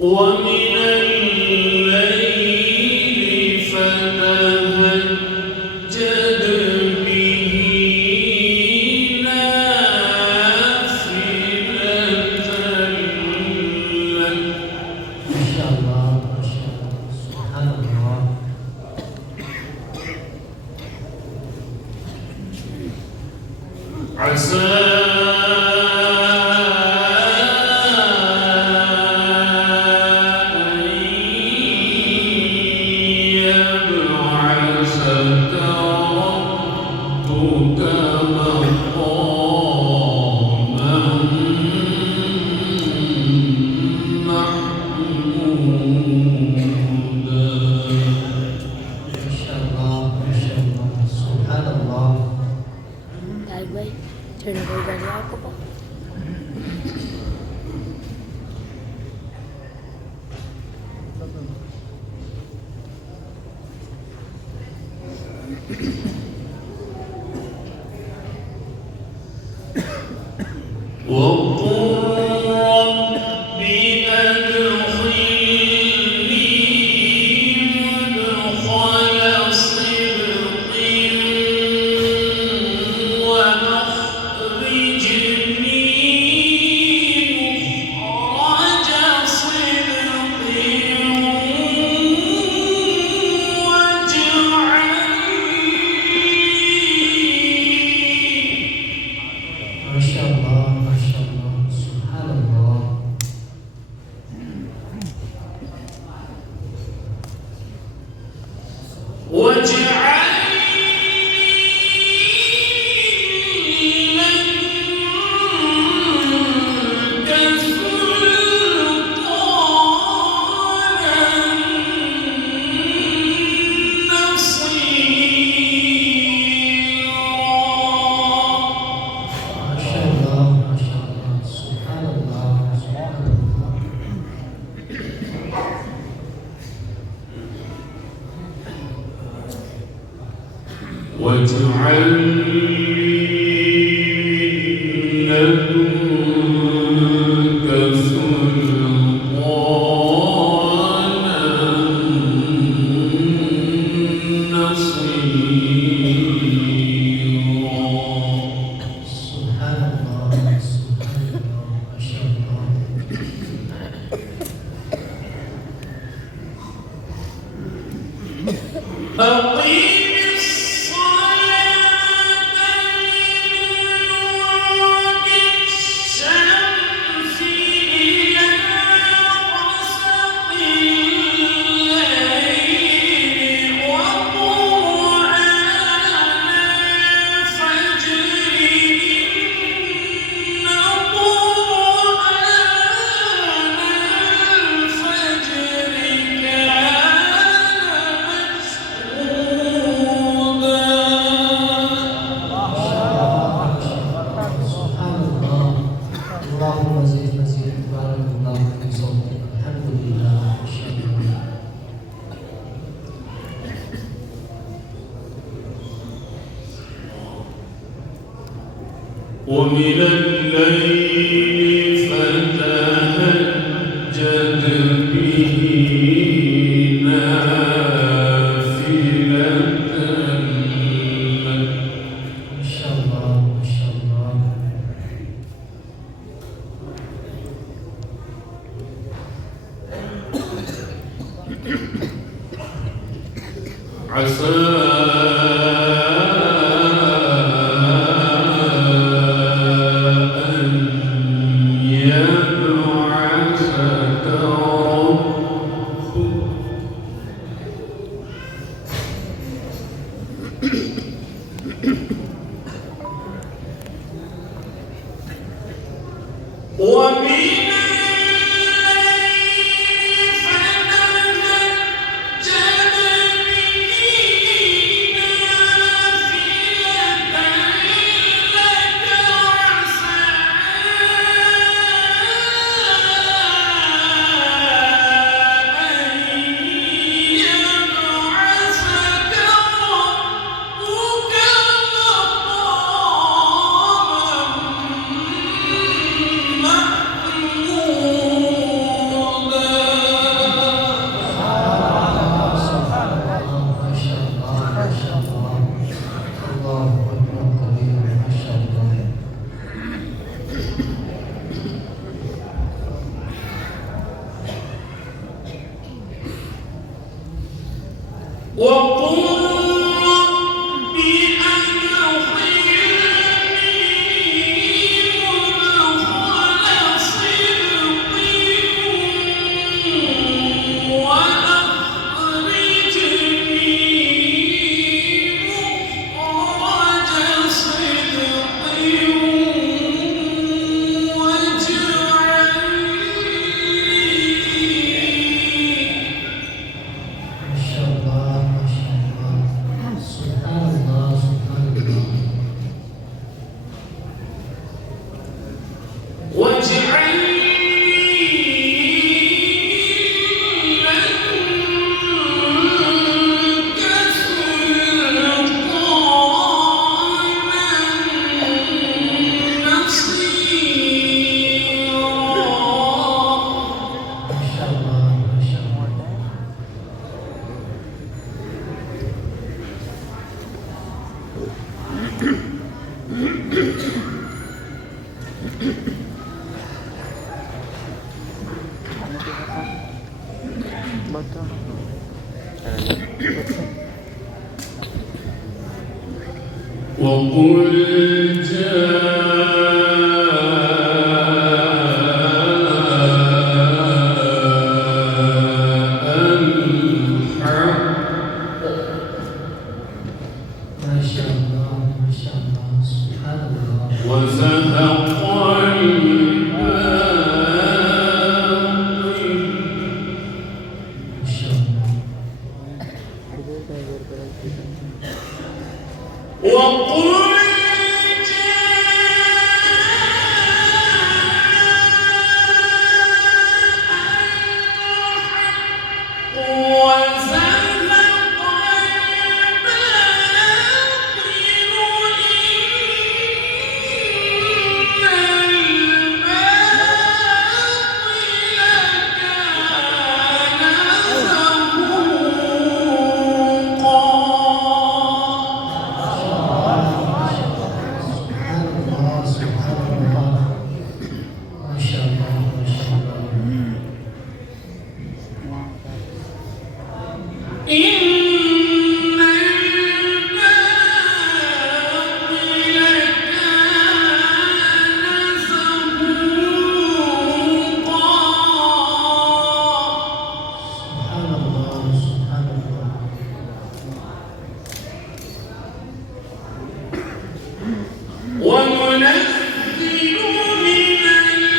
ومن الليل فتهجد به نافلة لك. ما شاء الله ما شاء الله سبحان الله. عسى واجعل لدنك سلطانا نصيرا. سبحان الله سبحان الله ما شاء الله. أقيم ومن الليل فتهجد به نافلة لك. ما شاء الله ما شاء الله. عسى ومن وقل رب أدخلني مدخل صدق وأخرجني مخرج صدق ما شاء الله ما شاء الله سبحان الله سبحان الله ما شاء الله ما شاء الله وقل جاء الحق ما شاء الله ما شاء الله سبحان الله وزهق الباطل ما شاء الله وقل سبحان الله سبحان الله ما شاء الله ما شاء الله إن سبحان الله سبحان الله وننزل من القرآن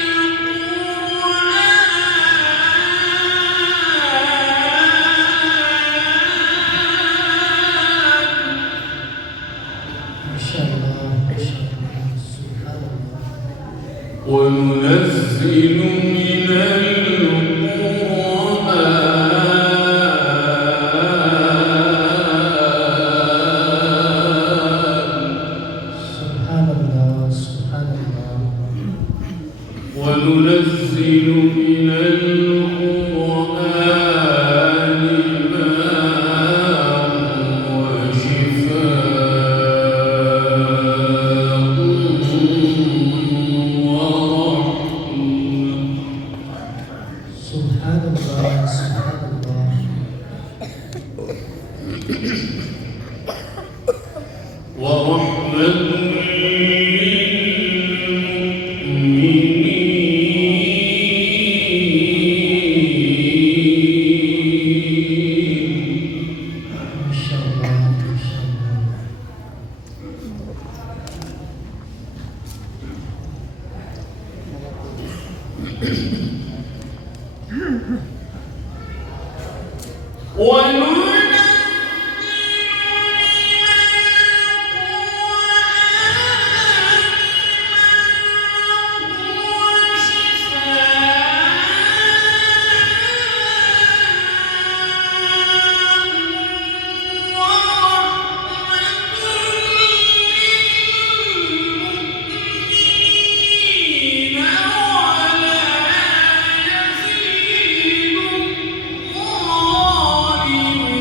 ما شاء الله ما شاء الله سبحان الله وننزل من القرآن سبحان الله سبحان الله وننزل من القرآن ما هو شفاء ورحمة سبحان الله سبحان الله ورحمة للمؤمنين ما شاء الله ما شاء الله ولا يزيد الظالمين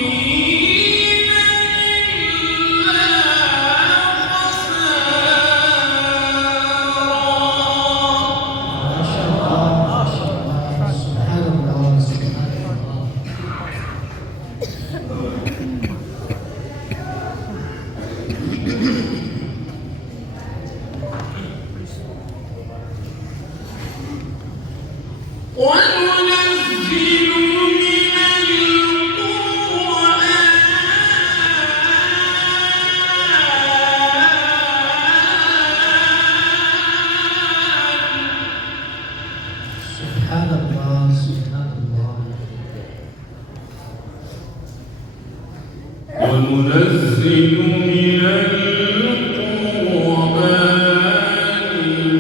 وننزل من القرآن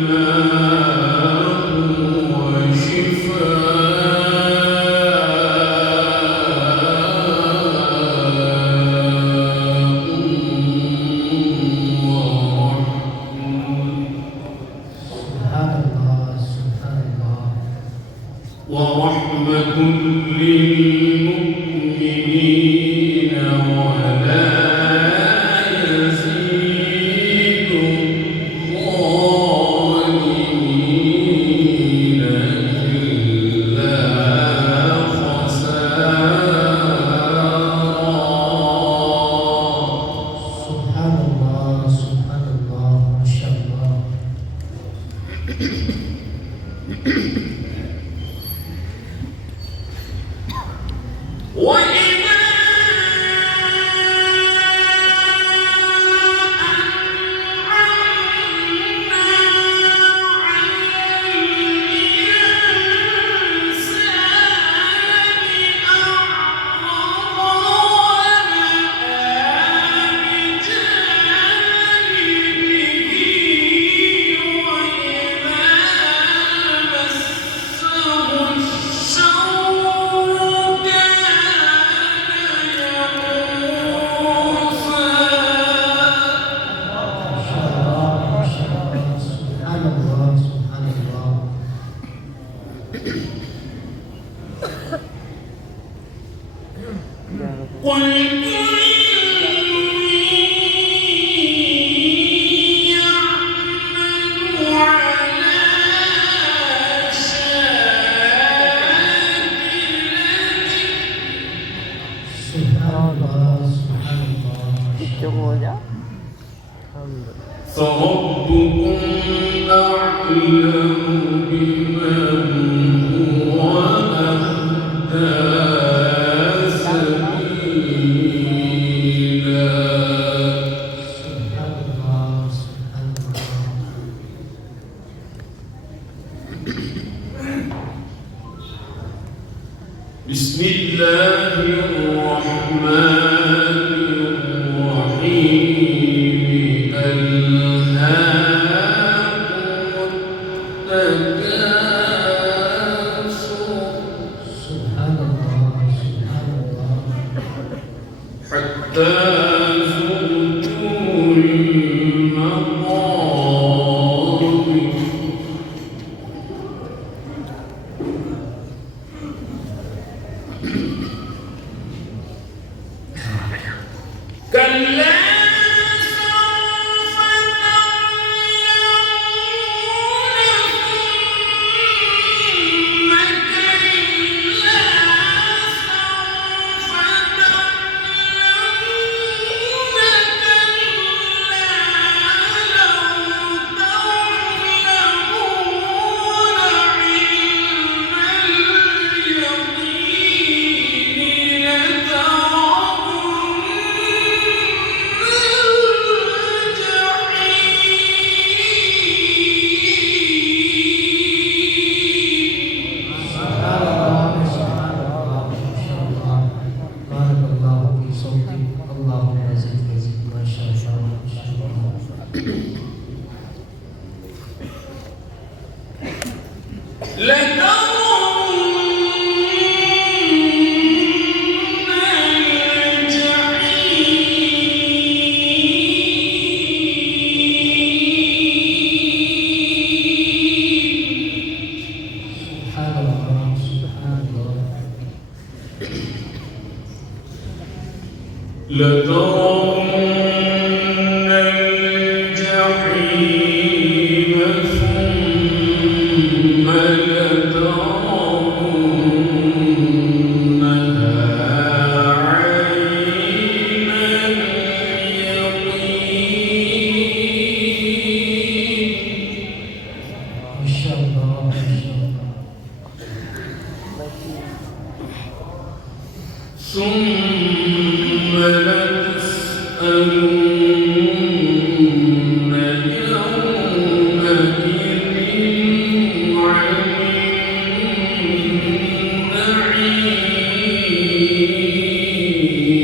ما هو ورحمة للمؤمنين ولا يزيد الظالمين إلا خسارا. سبحان الله سبحان الله ما شاء الله. وإذا أنعمنا على الإنسان أعرض ونأى بجانبه وإذا مسه الشر سبحان الله سبحان الله. قل كل يعمل على شاكلته سبحان الله سبحان الله. فربكم أعلم بمن هو أهدى سبيلا. سبحان الله سبحان الله. بسم الله الرحمن الرحيم. ألهاكم التكاثر سبحان الله سبحان الله. حتى زرتم المقابر. كلا سوف تعلمون ثم كلا سوف تعلمون كلا لو تعلمون علم اليقين سبحان الله سبحان الله ما شاء الله. بارك الله في صوتك. اللهم زد وزد ما شاء الله ما شاء الله. سبحان الله سبحان الله. لترون الجحيم ثم لترونها عين اليقين. ما شاء الله ما شاء الله. ثم لتسألن يومئذ عن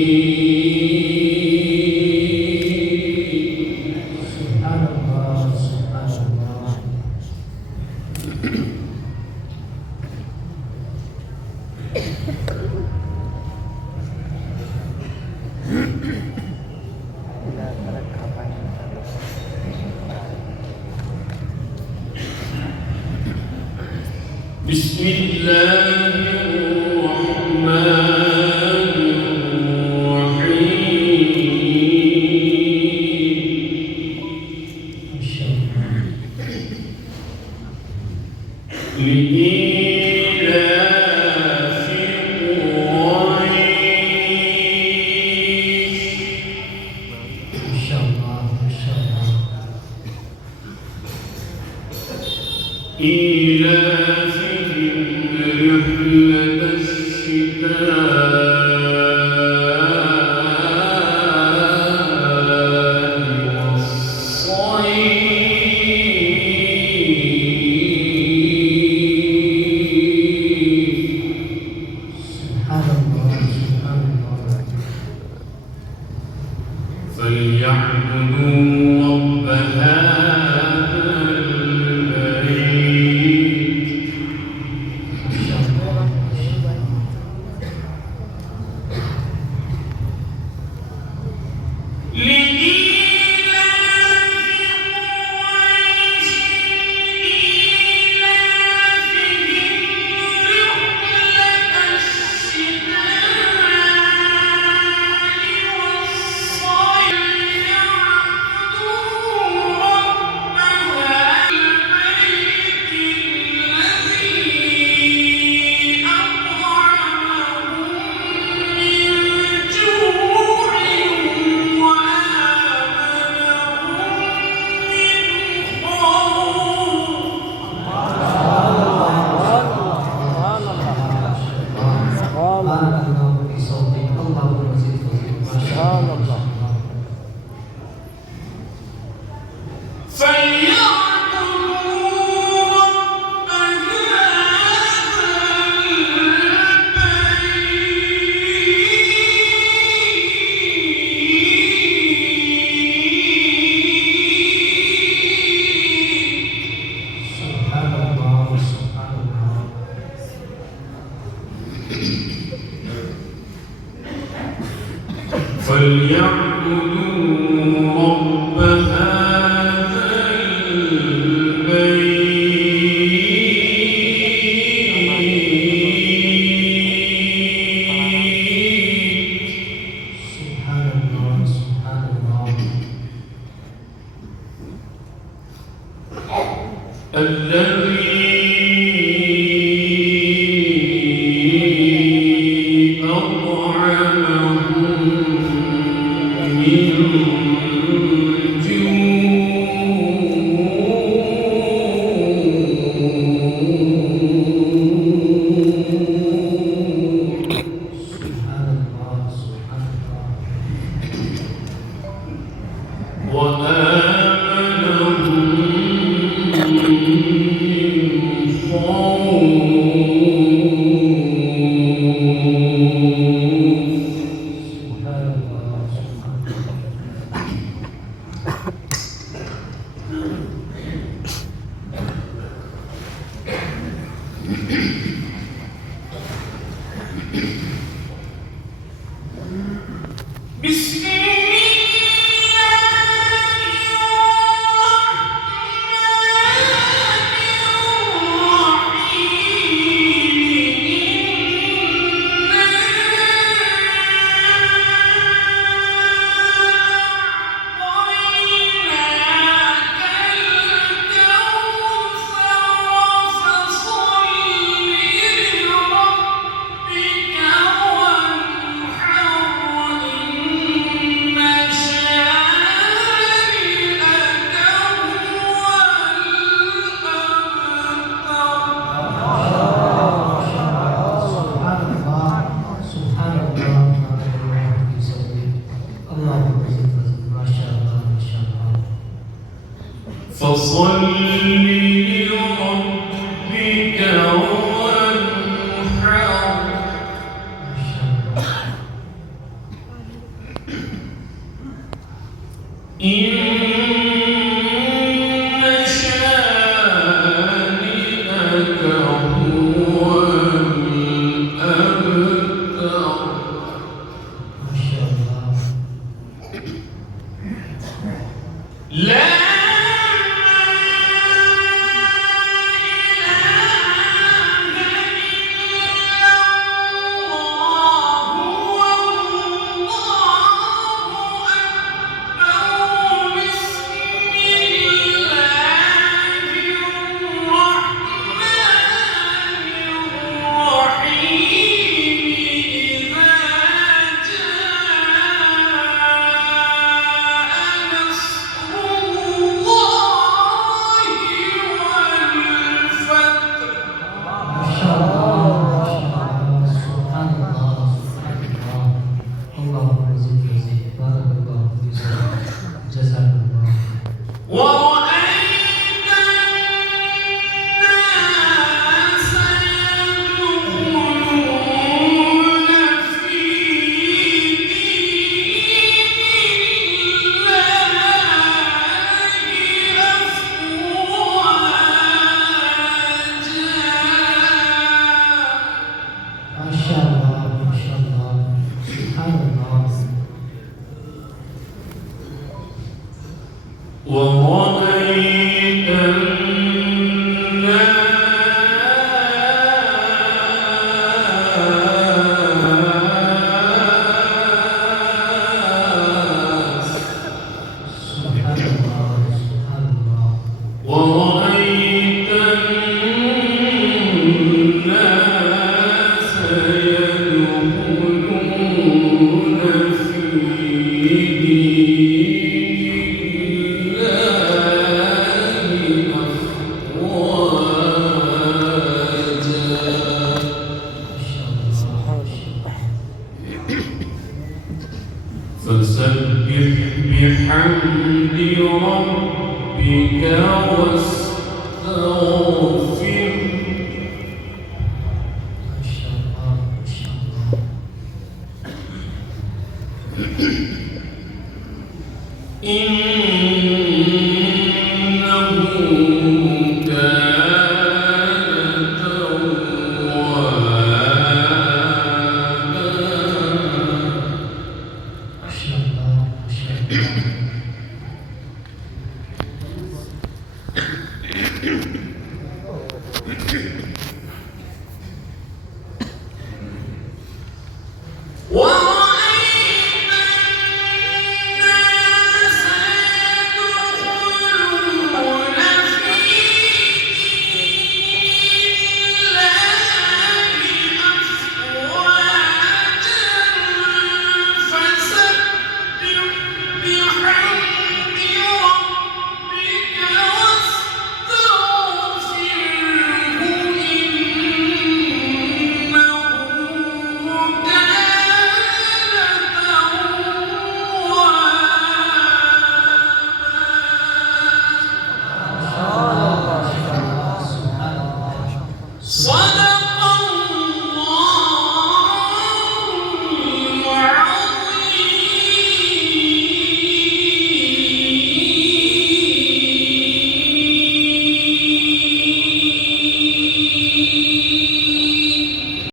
النعيم. بسم الله الرحمن ما شاء الله. لإيلاف قريش ما شاء الله ما شاء الله. إيلافهم رحلة الشتاء والصيف سبحان الله سبحان الله. فليعبدوا رب هذا البيت ما شاء الله ما شاء الله. بارك الله في صوتك. اللهم زد وزد. ما شاء الله ما شاء الله. سبحان الله سبحان الله. فليعبدوا رب هذا البيت سبحان الله سبحان الله. الذي أطعمهم من جوع سبحان الله سبحان الله. وآمنهم من خوف سبحان الله سبحان الله. بسم شاء الله ما شاء الله سبحان الله. ورأيت الناس سبحان الله سبحان الله. ورأيت الناس يدخلون في دين الله أفواجا ما شاء الله. فسبح بحمد ربك واستغفر ما شاء الله ما شاء الله. إن